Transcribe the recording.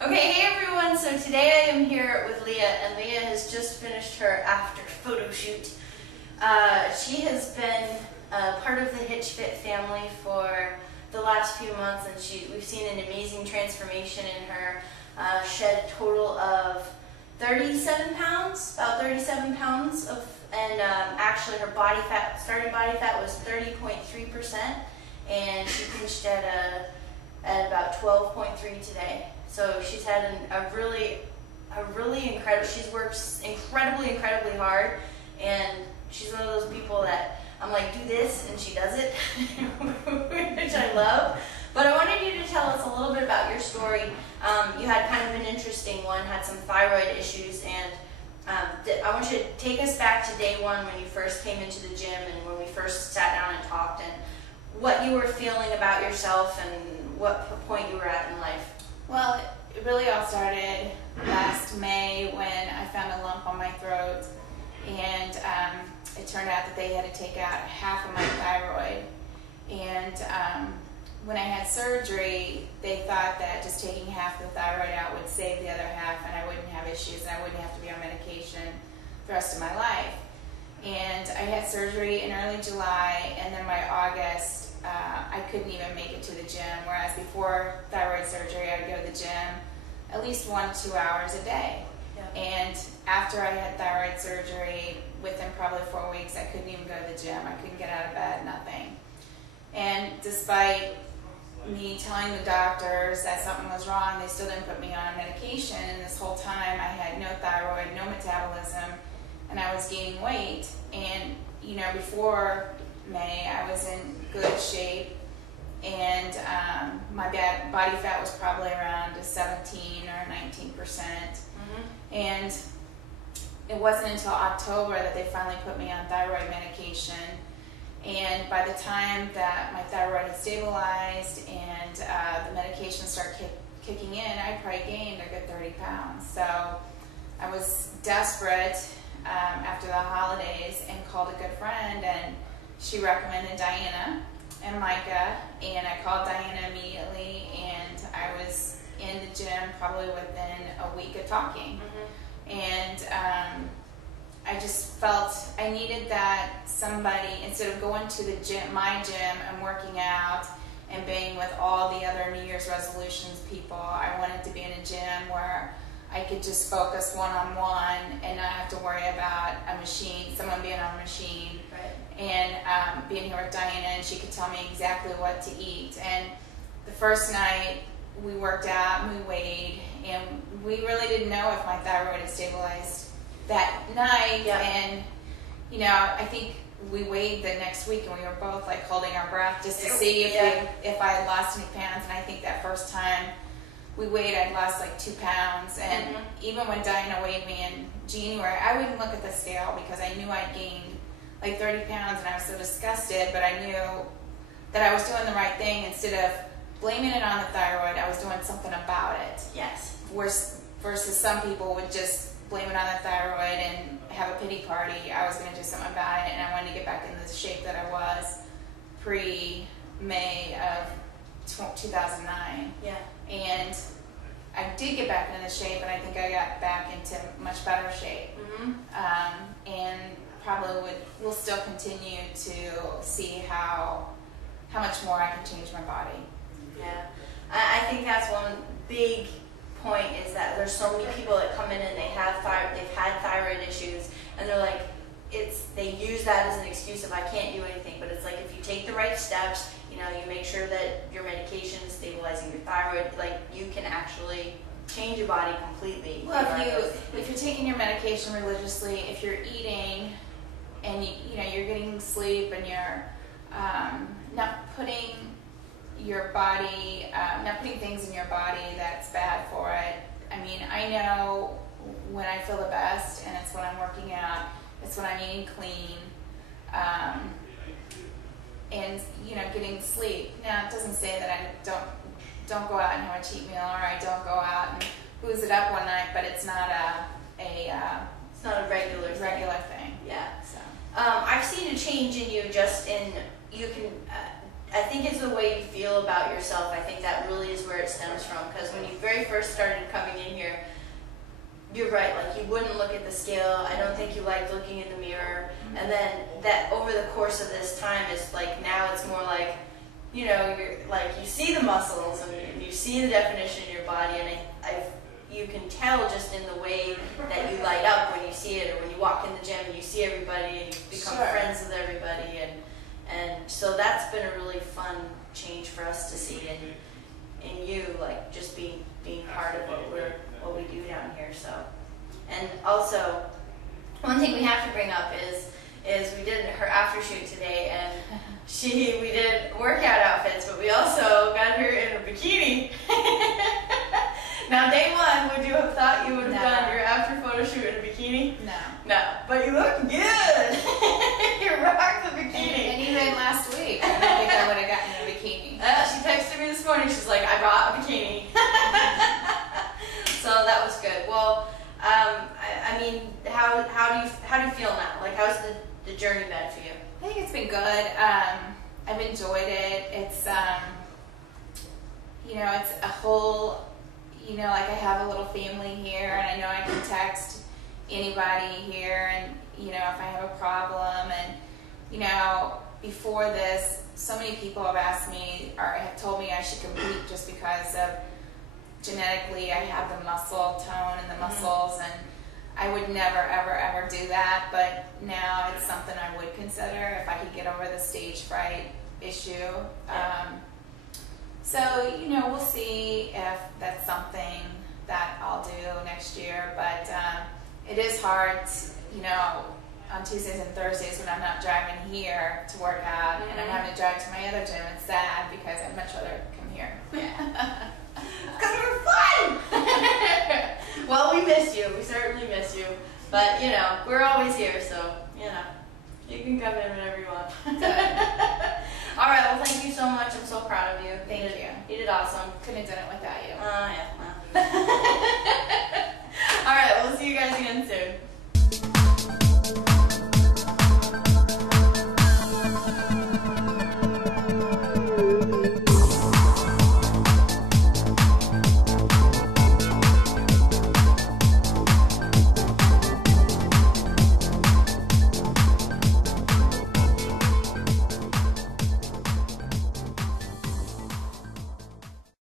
Okay, hey everyone, so today I am here with Leah, and Leah has just finished her after photo shoot. She has been part of the Hitch Fit family for the last few months, and we've seen an amazing transformation in her. Shed a total of 37 pounds, about 37 pounds and actually her starting body fat was 30.3%, and she finished at about 12.3 today. So she's had a really incredible, she's worked incredibly hard, and she's one of those people that I'm like, do this, and she does it, which I love. But I wanted you to tell us a little bit about your story. You had kind of an interesting one, had some thyroid issues, and I want you to take us back to day one when you first came into the gym and when we first sat down and talked, and what you were feeling about yourself and what point you were at in life. Well, it really all started last May when I found a lump on my throat, and it turned out that they had to take out half of my thyroid. And when I had surgery, they thought that just taking half the thyroid out would save the other half, and I wouldn't have issues, and I wouldn't have to be on medication the rest of my life. And I had surgery in early July, and then by August, I couldn't even make it to the gym, whereas before thyroid surgery, I would go to the gym at least 1 to 2 hours a day. Yeah. And after I had thyroid surgery, within probably 4 weeks, I couldn't even go to the gym. I couldn't get out of bed, nothing. And despite me telling the doctors that something was wrong, they still didn't put me on medication. And this whole time, I had no thyroid, no metabolism, and I was gaining weight. And, you know, before May, I was in good shape, and my body fat was probably around 17 or 19%. Mm-hmm. And it wasn't until October that they finally put me on thyroid medication. And by the time that my thyroid had stabilized and the medication started kicking in, I probably gained a good 30 pounds. So I was desperate after the holidays and called a good friend, and she recommended Diana and Micah, and I called Diana immediately, and I was in the gym probably within a week of talking. Mm-hmm. And I just felt I needed that somebody, instead of going to the gym, my gym, and working out and being with all the other New Year's resolutions people, I wanted to be in a gym where I could just focus one-on-one and not have to worry about a machine, someone being on a machine. Right. And being here with Diana, and she could tell me exactly what to eat. And the first night we worked out and we weighed, and we really didn't know if my thyroid had stabilized that night. Yeah. And you know, I think we weighed the next week, and we were both like holding our breath just to see if I had lost any pounds. And I think that first time we weighed, I'd lost like 2 pounds. And even when Diana weighed me in January, I wouldn't look at the scale because I knew I'd gained like 30 pounds, and I was so disgusted, but I knew that I was doing the right thing. Instead of blaming it on the thyroid, I was doing something about it. Yes. Versus some people would just blame it on the thyroid and have a pity party. I was going to do something about it, and I wanted to get back in the shape that I was pre-May of 2009. Yeah. And I did get back into the shape, and I think I got back into much better shape. Mm-hmm. And probably will still continue to see how much more I can change my body. Yeah, I think that's one big point, is that there's so many people that come in and they've had thyroid issues, and they're like, they use that as an excuse of I can't do anything. But it's like, if you take the right steps, you know, you make sure that your medication is stabilizing your thyroid, like you can actually change your body completely. Well, if you're taking your medication religiously, if you're eating, and you know, you're getting sleep, and you're not putting things in your body that's bad for it. I mean, I know when I feel the best, and it's when I'm working out, it's when I'm eating clean, and you know, getting sleep. Now, it doesn't say that I don't go out and have a cheat meal, or I don't go out and booze it up one night, but it's not it's not a regular thing. Yeah. So I've seen a change in you, just in you can I think it's the way you feel about yourself. I think that really is where it stems from. Because when you very first started coming in here, you're right, like you wouldn't look at the scale. I don't think you liked looking in the mirror. And then that over the course of this time is like, now it's more like, you know, you're like, you see the muscles and you see the definition in your body, and you can tell just in the way that you light up when you see it, or when you walk in the gym and you see everybody and you become friends with everybody, and so that's been a really fun change for us to see in you, like just being part of what we do down here. So, and also one thing we have to bring up is we did her after shoot today, and we did workout outfits, but we also got her in a bikini. Now, day one, would you have thought you would have done your after photo shoot in a bikini? No. No, but you look good. You rock the bikini. And even last week, I don't think I would have gotten a bikini. She texted me this morning. She's like, I brought a bikini. So that was good. Well, I mean, how do you feel now? Like, how's the journey been for you? I think it's been good. I've enjoyed it. It's you know, it's a whole, you know, like I have a little family here, and I know I can text anybody here, and you know, if I have a problem. And you know, before this, so many people have asked me or have told me I should compete just because of genetically I have the muscle tone and the muscles, and I would never ever do that, but now it's something I would consider if I could get over the stage fright issue. So, you know, we'll see if that's something that I'll do next year, but it is hard, you know, on Tuesdays and Thursdays when I'm not driving here to work out, and I'm having to drive to my other gym. It's sad because I'd much rather come here. Yeah. Because we're fun! Well, we miss you. We certainly miss you. But, you know, we're always here, so, you know, you can come in whenever you want. All right, well, thank you so much. I'm so proud of you. Thank you. You did awesome. Couldn't have done it without you. Yeah, well. All right, we'll see you guys again soon.